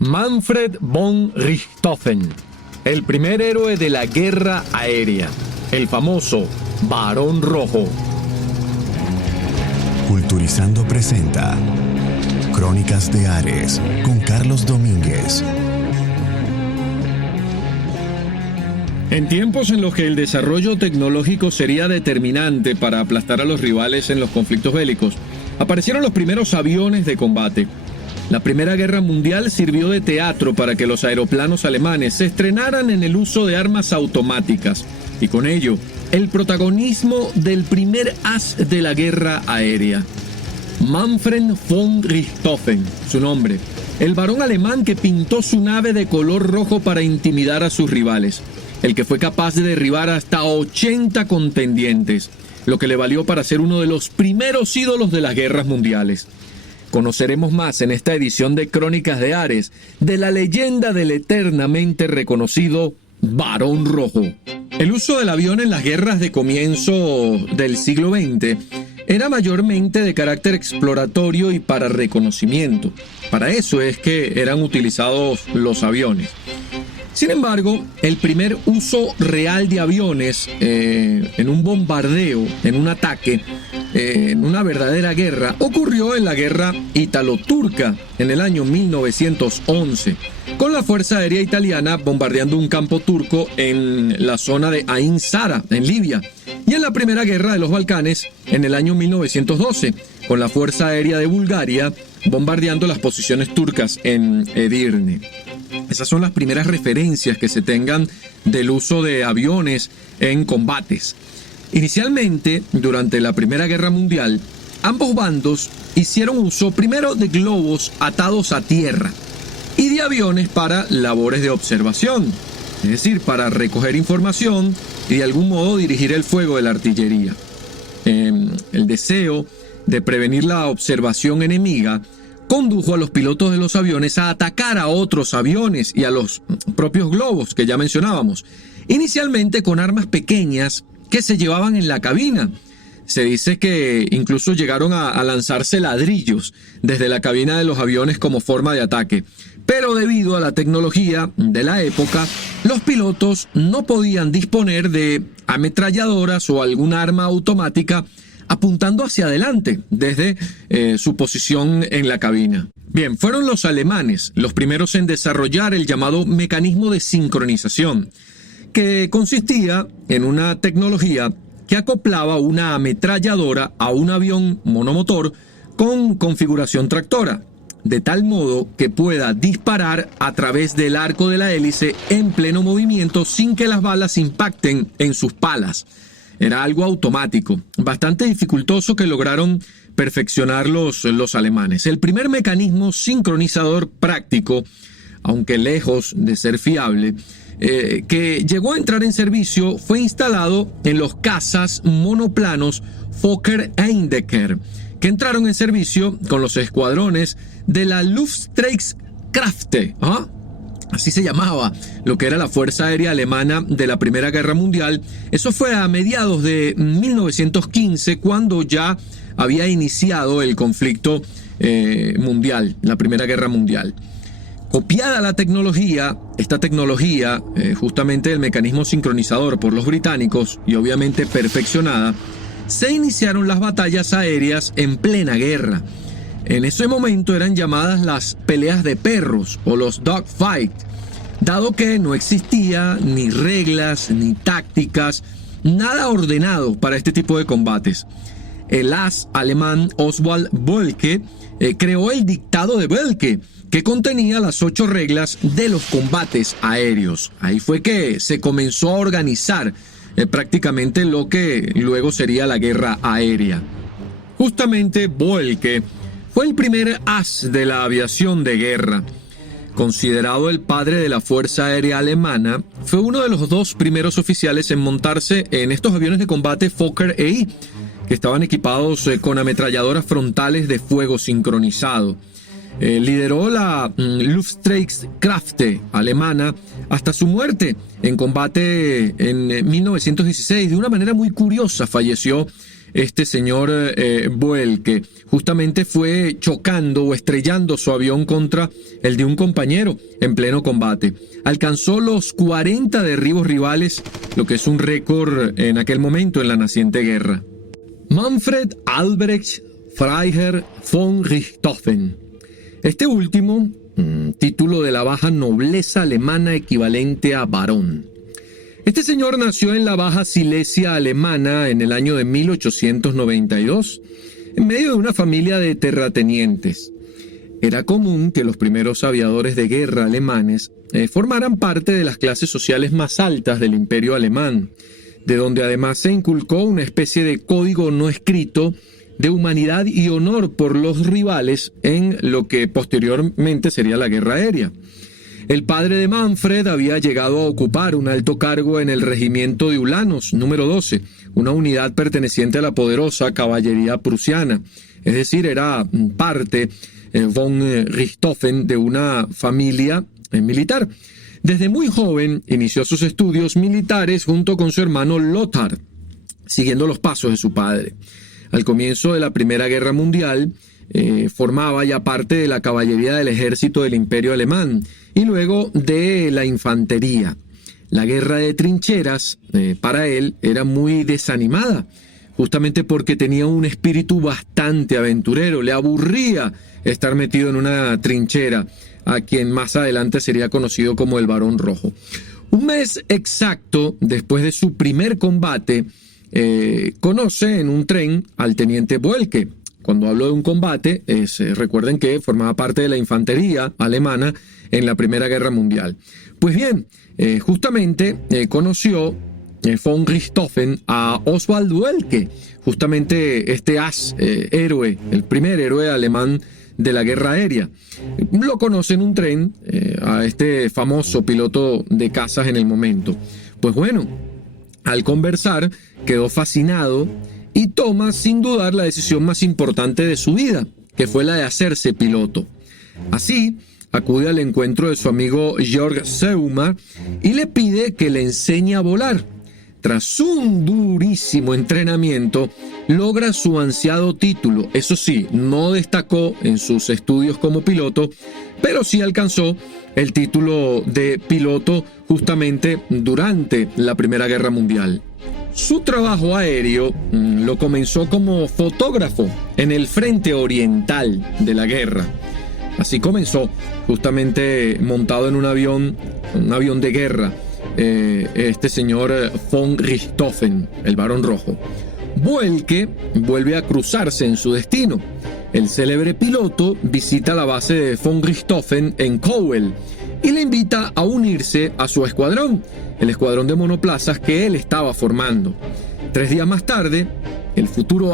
Manfred von Richthofen, el primer héroe de la guerra aérea, el famoso Barón Rojo. Culturizando presenta Crónicas de Ares con Carlos Domínguez. En tiempos en los que el desarrollo tecnológico sería determinante para aplastar a los rivales en los conflictos bélicos, aparecieron los primeros aviones de combate. La Primera Guerra Mundial sirvió de teatro para que los aeroplanos alemanes se estrenaran en el uso de armas automáticas y con ello el protagonismo del primer as de la guerra aérea. Manfred von Richthofen, su nombre, el varón alemán que pintó su nave de color rojo para intimidar a sus rivales, el que fue capaz de derribar hasta 80 contendientes, lo que le valió para ser uno de los primeros ídolos de las guerras mundiales. Conoceremos más en esta edición de Crónicas de Ares de la leyenda del eternamente reconocido Barón Rojo. El uso del avión en las guerras de comienzo del siglo XX era mayormente de carácter exploratorio y para reconocimiento. Para eso es que eran utilizados los aviones. Sin embargo, el primer uso real de aviones en un bombardeo, en un ataque, en una verdadera guerra, ocurrió en la guerra ítalo-turca en el año 1911, con la Fuerza Aérea Italiana bombardeando un campo turco en la zona de Ain Sara, en Libia, y en la Primera Guerra de los Balcanes en el año 1912, con la Fuerza Aérea de Bulgaria bombardeando las posiciones turcas en Edirne. Esas son las primeras referencias que se tengan del uso de aviones en combates. Inicialmente, durante la Primera Guerra Mundial, ambos bandos hicieron uso primero de globos atados a tierra y de aviones para labores de observación, es decir, para recoger información y de algún modo dirigir el fuego de la artillería. El deseo de prevenir la observación enemiga condujo a los pilotos de los aviones a atacar a otros aviones y a los propios globos que ya mencionábamos, inicialmente con armas pequeñas que se llevaban en la cabina. Se dice que incluso llegaron a lanzarse ladrillos desde la cabina de los aviones como forma de ataque. Pero debido a la tecnología de la época, los pilotos no podían disponer de ametralladoras o algún arma automática apuntando hacia adelante desde su posición en la cabina. Bien, fueron los alemanes los primeros en desarrollar el llamado mecanismo de sincronización, que consistía en una tecnología que acoplaba una ametralladora a un avión monomotor con configuración tractora, de tal modo que pueda disparar a través del arco de la hélice en pleno movimiento sin que las balas impacten en sus palas. Era algo automático, bastante dificultoso que lograron perfeccionar los alemanes. El primer mecanismo sincronizador práctico, aunque lejos de ser fiable, que llegó a entrar en servicio fue instalado en los cazas monoplanos Fokker-Eindecker, que entraron en servicio con los escuadrones de la Luftstreitkräfte, así se llamaba lo que era la Fuerza Aérea Alemana de la Primera Guerra Mundial. Eso fue a mediados de 1915, cuando ya había iniciado el conflicto mundial, la Primera Guerra Mundial. Copiada la tecnología, esta tecnología, justamente el mecanismo sincronizador por los británicos y obviamente perfeccionada, se iniciaron las batallas aéreas en plena guerra. En ese momento eran llamadas las peleas de perros o los dogfight, dado que no existía ni reglas ni tácticas, nada ordenado para este tipo de combates. El as alemán Oswald Boelcke creó el Dictado de Boelcke, que contenía las 8 reglas de los combates aéreos. Ahí fue que se comenzó a organizar prácticamente lo que luego sería la guerra aérea. Justamente Boelcke fue el primer as de la aviación de guerra. Considerado el padre de la Fuerza Aérea Alemana, fue uno de los 2 primeros oficiales en montarse en estos aviones de combate Fokker EI, que estaban equipados con ametralladoras frontales de fuego sincronizado. Lideró la Luftstreitkräfte alemana hasta su muerte en combate en 1916. De una manera muy curiosa falleció este señor Boelke. Justamente fue chocando o estrellando su avión contra el de un compañero en pleno combate. Alcanzó los 40 derribos rivales, lo que es un récord en aquel momento en la naciente guerra. Manfred Albrecht Freiherr von Richthofen. Este último, título de la baja nobleza alemana equivalente a barón. Este señor nació en la Baja Silesia alemana en el año de 1892, en medio de una familia de terratenientes. Era común que los primeros aviadores de guerra alemanes formaran parte de las clases sociales más altas del Imperio alemán, de donde además se inculcó una especie de código no escrito de humanidad y honor por los rivales en lo que posteriormente sería la guerra aérea. El padre de Manfred había llegado a ocupar un alto cargo en el regimiento de Ulanos, número 12, una unidad perteneciente a la poderosa caballería prusiana. Es decir, era parte von Richthofen de una familia militar. Desde muy joven inició sus estudios militares junto con su hermano Lothar, siguiendo los pasos de su padre. Al comienzo de la Primera Guerra Mundial, formaba ya parte de la caballería del ejército del Imperio Alemán y luego de la infantería. La guerra de trincheras para él era muy desanimada, justamente porque tenía un espíritu bastante aventurero. Le aburría estar metido en una trinchera, a quien más adelante sería conocido como el Barón Rojo. Un mes exacto después de su primer combate, conoce en un tren al teniente Boelke. Cuando hablo de un combate, recuerden que formaba parte de la infantería alemana en la Primera Guerra Mundial. Pues bien, justamente conoció von Richthofen a Oswald Boelke, justamente este héroe, el primer héroe alemán de la guerra aérea. Lo conoce en un tren a este famoso piloto de cazas en el momento. Pues bueno, al conversar quedó fascinado y toma sin dudar la decisión más importante de su vida, que fue la de hacerse piloto. Así, acude al encuentro de su amigo Georg Seumer y le pide que le enseñe a volar. Tras un durísimo entrenamiento, logra su ansiado título. Eso sí, no destacó en sus estudios como piloto, pero sí alcanzó el título de piloto justamente durante la Primera Guerra Mundial. Su trabajo aéreo lo comenzó como fotógrafo en el frente oriental de la guerra. Así comenzó, justamente montado en un avión de guerra, este señor von Richthofen, el Barón Rojo. Boelke vuelve a cruzarse en su destino. El célebre piloto visita la base de von Richthofen en Kowel y le invita a unirse a su escuadrón, el escuadrón de monoplazas que él estaba formando. 3 días más tarde, el futuro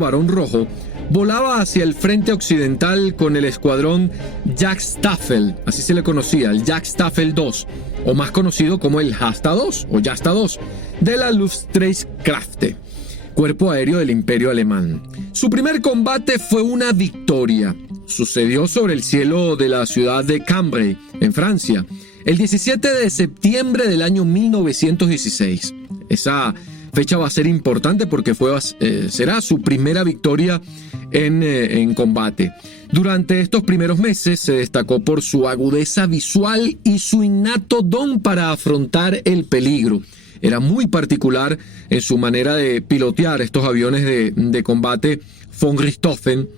Barón Rojo, volaba hacia el frente occidental con el escuadrón Jagdstaffel, así se le conocía, el Jagdstaffel 2, o más conocido como el Jasta 2 o Jasta 2, de la Luftstreitkräfte, cuerpo aéreo del Imperio Alemán. Su primer combate fue una victoria. Sucedió sobre el cielo de la ciudad de Cambrai, en Francia, el 17 de septiembre del año 1916. Esa fecha va a ser importante porque será su primera victoria en combate. Durante estos primeros meses se destacó por su agudeza visual y su innato don para afrontar el peligro. Era muy particular en su manera de pilotear estos aviones de combate von Richthofen,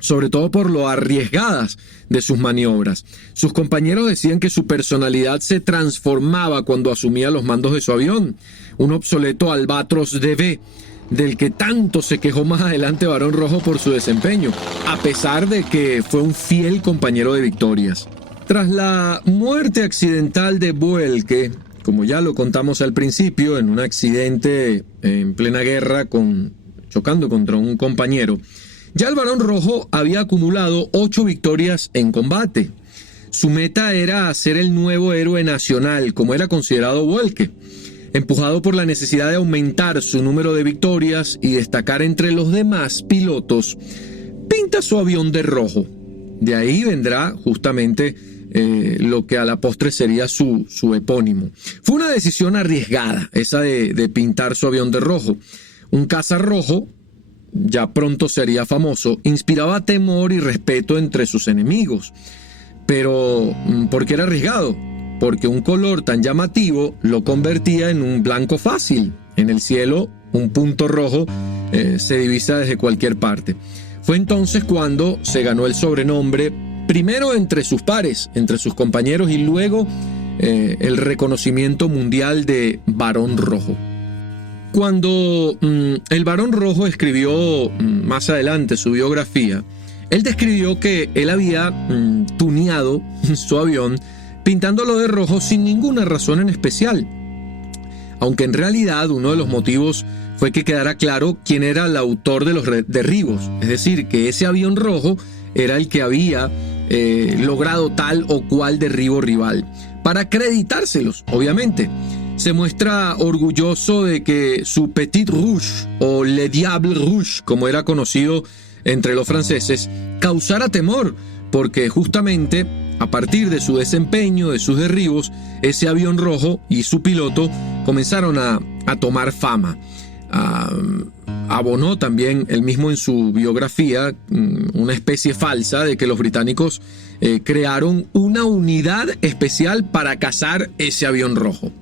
sobre todo por lo arriesgadas de sus maniobras. Sus compañeros decían que su personalidad se transformaba cuando asumía los mandos de su avión, un obsoleto Albatros DB, del que tanto se quejó más adelante Barón Rojo por su desempeño, a pesar de que fue un fiel compañero de victorias. Tras la muerte accidental de Boelke, como ya lo contamos al principio, en un accidente en plena guerra chocando contra un compañero, ya el Barón Rojo había acumulado 8 victorias en combate. Su meta era ser el nuevo héroe nacional, como era considerado Boelke. Empujado por la necesidad de aumentar su número de victorias y destacar entre los demás pilotos, pinta su avión de rojo. De ahí vendrá justamente lo que a la postre sería su epónimo. Fue una decisión arriesgada, esa de pintar su avión de rojo. un caza rojo, ya pronto sería famoso, inspiraba temor y respeto entre sus enemigos. Pero, ¿por qué era arriesgado? Porque un color tan llamativo lo convertía en un blanco fácil. En el cielo, un punto rojo se divisa desde cualquier parte. Fue entonces cuando se ganó el sobrenombre, primero entre sus pares, entre sus compañeros, y luego el reconocimiento mundial de Barón Rojo. Cuando el Barón Rojo escribió más adelante su biografía, él describió que él había tuneado su avión pintándolo de rojo sin ninguna razón en especial. Aunque en realidad uno de los motivos fue que quedara claro quién era el autor de los derribos. Es decir, que ese avión rojo era el que había logrado tal o cual derribo rival. Para acreditárselos, obviamente. Se muestra orgulloso de que su Petit Rouge, o Le Diable Rouge, como era conocido entre los franceses, causara temor, porque justamente a partir de su desempeño, de sus derribos, ese avión rojo y su piloto comenzaron a tomar fama. Abonó también él mismo en su biografía una especie falsa de que los británicos crearon una unidad especial para cazar ese avión rojo.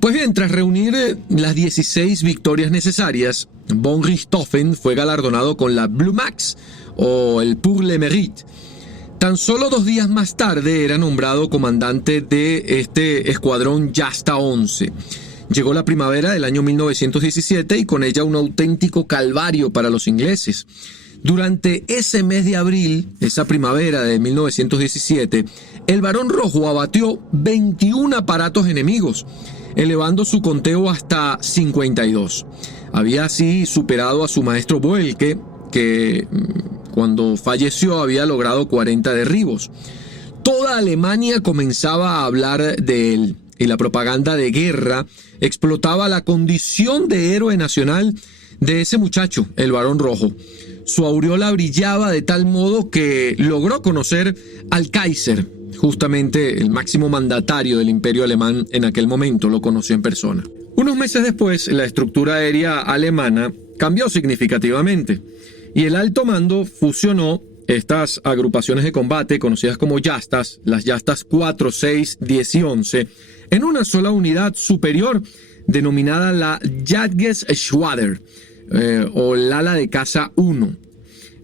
Pues bien, tras reunir las 16 victorias necesarias, von Richthofen fue galardonado con la Blue Max o el Pour le Mérite. Tan solo 2 días más tarde era nombrado comandante de este escuadrón Jasta 11. Llegó la primavera del año 1917 y con ella un auténtico calvario para los ingleses. Durante ese mes de abril, esa primavera de 1917, el Barón Rojo abatió 21 aparatos enemigos, elevando su conteo hasta 52. Había así superado a su maestro Boelke, que cuando falleció había logrado 40 derribos. Toda Alemania comenzaba a hablar de él y la propaganda de guerra explotaba la condición de héroe nacional de ese muchacho, el Barón Rojo. Su aureola brillaba de tal modo que logró conocer al Kaiser, justamente el máximo mandatario del Imperio Alemán en aquel momento, lo conoció en persona. Unos meses después, la estructura aérea alemana cambió significativamente y el alto mando fusionó estas agrupaciones de combate conocidas como Jastas, las Jastas 4, 6, 10 y 11, en una sola unidad superior denominada la Jagdgeschwader o el ala de caza 1.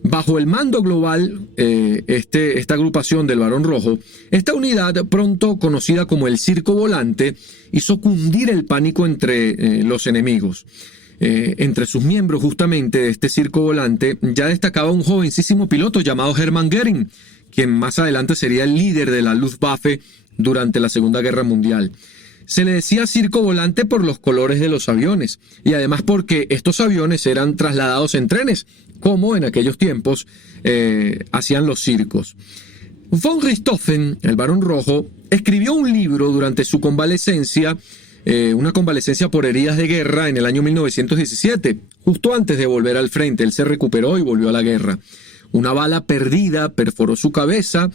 Bajo el mando global, esta agrupación del Barón Rojo, esta unidad, pronto conocida como el Circo Volante, hizo cundir el pánico entre los enemigos. Entre sus miembros justamente de este Circo Volante ya destacaba un jovencísimo piloto llamado Hermann Göring, quien más adelante sería el líder de la Luftwaffe durante la Segunda Guerra Mundial. Se le decía Circo Volante por los colores de los aviones y además porque estos aviones eran trasladados en trenes, como en aquellos tiempos hacían los circos. Von Richthofen, el Barón Rojo, escribió un libro durante su convalecencia, una convalecencia por heridas de guerra en el año 1917, justo antes de volver al frente. Él se recuperó y volvió a la guerra. Una bala perdida perforó su cabeza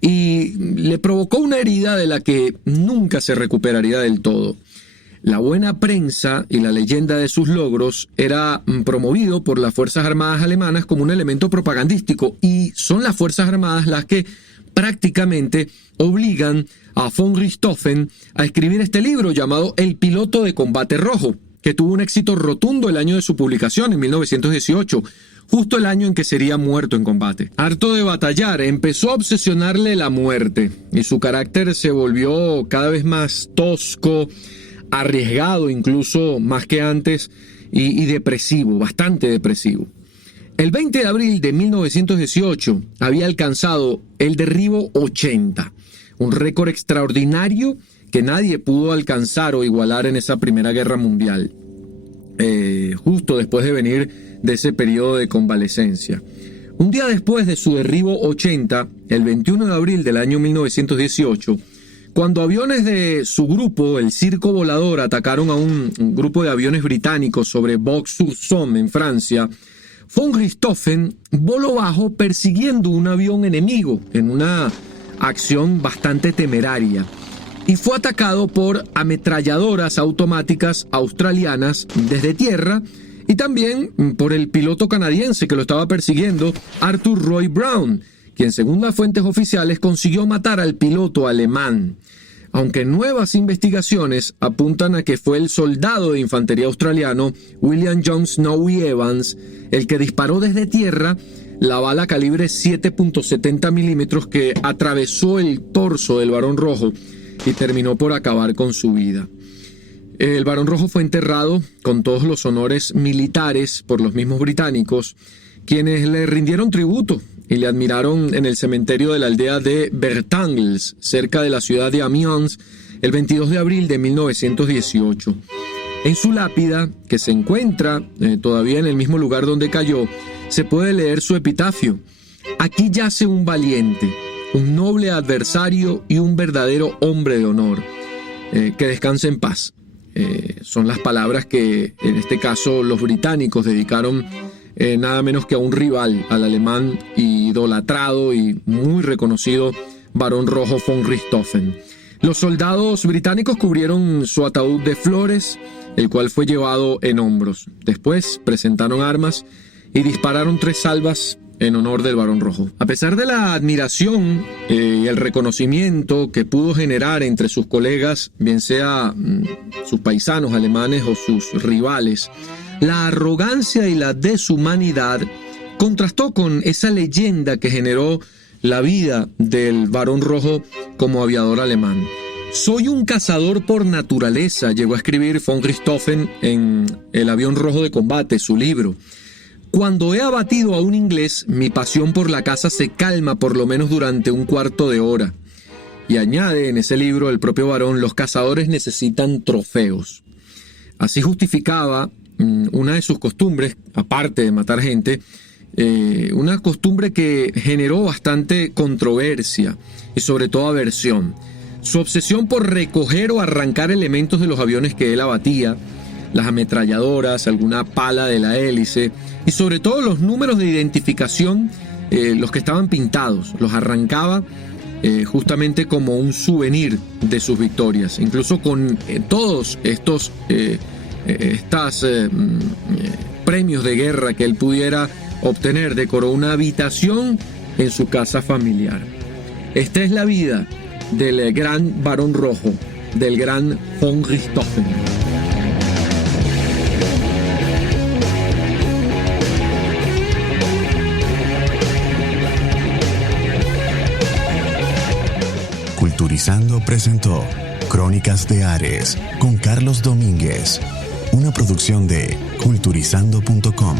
y le provocó una herida de la que nunca se recuperaría del todo. La buena prensa y la leyenda de sus logros era promovido por las Fuerzas Armadas alemanas como un elemento propagandístico, y son las Fuerzas Armadas las que prácticamente obligan a von Richthofen a escribir este libro llamado El piloto de combate rojo, que tuvo un éxito rotundo el año de su publicación, en 1918, justo el año en que sería muerto en combate. Harto de batallar, empezó a obsesionarle la muerte y su carácter se volvió cada vez más tosco, arriesgado incluso más que antes y depresivo, bastante depresivo. El 20 de abril de 1918 había alcanzado el derribo 80, un récord extraordinario que nadie pudo alcanzar o igualar en esa Primera Guerra Mundial, justo después de venir de ese periodo de convalecencia. Un día después de su derribo 80, el 21 de abril del año 1918, cuando aviones de su grupo, el Circo Volador, atacaron a un grupo de aviones británicos sobre Vaux-sur-Somme, en Francia, von Richthofen voló bajo persiguiendo un avión enemigo en una acción bastante temeraria y fue atacado por ametralladoras automáticas australianas desde tierra y también por el piloto canadiense que lo estaba persiguiendo, Arthur Roy Brown, quien según las fuentes oficiales consiguió matar al piloto alemán. Aunque nuevas investigaciones apuntan a que fue el soldado de infantería australiano William John Snowy Evans el que disparó desde tierra la bala calibre 7.70 milímetros que atravesó el torso del Barón Rojo y terminó por acabar con su vida. El Barón Rojo fue enterrado con todos los honores militares por los mismos británicos, quienes le rindieron tributo y le admiraron en el cementerio de la aldea de Bertangles, cerca de la ciudad de Amiens, el 22 de abril de 1918. En su lápida, que se encuentra todavía en el mismo lugar donde cayó, se puede leer su epitafio: aquí yace un valiente, un noble adversario y un verdadero hombre de honor. Que descanse en paz. Son las palabras que en este caso los británicos dedicaron nada menos que a un rival, al alemán idolatrado y muy reconocido Barón Rojo von Richthofen. Los soldados británicos cubrieron su ataúd de flores, el cual fue llevado en hombros. Después presentaron armas y dispararon 3 salvas en honor del Barón Rojo. A pesar de la admiración y el reconocimiento que pudo generar entre sus colegas, bien sea sus paisanos alemanes o sus rivales, la arrogancia y la deshumanidad contrastó con esa leyenda que generó la vida del Barón Rojo como aviador alemán. Soy un cazador por naturaleza, llegó a escribir von Richthofen en El avión rojo de combate, su libro. Cuando he abatido a un inglés, mi pasión por la caza se calma por lo menos durante un cuarto de hora. Y añade en ese libro el propio varón: los cazadores necesitan trofeos. Así justificaba una de sus costumbres, aparte de matar gente, una costumbre que generó bastante controversia y sobre todo aversión. Su obsesión por recoger o arrancar elementos de los aviones que él abatía, las ametralladoras, alguna pala de la hélice y sobre todo los números de identificación, los que estaban pintados, los arrancaba justamente como un souvenir de sus victorias. Incluso con todos estos premios de guerra que él pudiera obtener, decoró una habitación en su casa familiar. Esta es la vida del gran Barón Rojo, del gran von Richthofen. Culturizando presentó Crónicas de Ares con Carlos Domínguez, una producción de culturizando.com.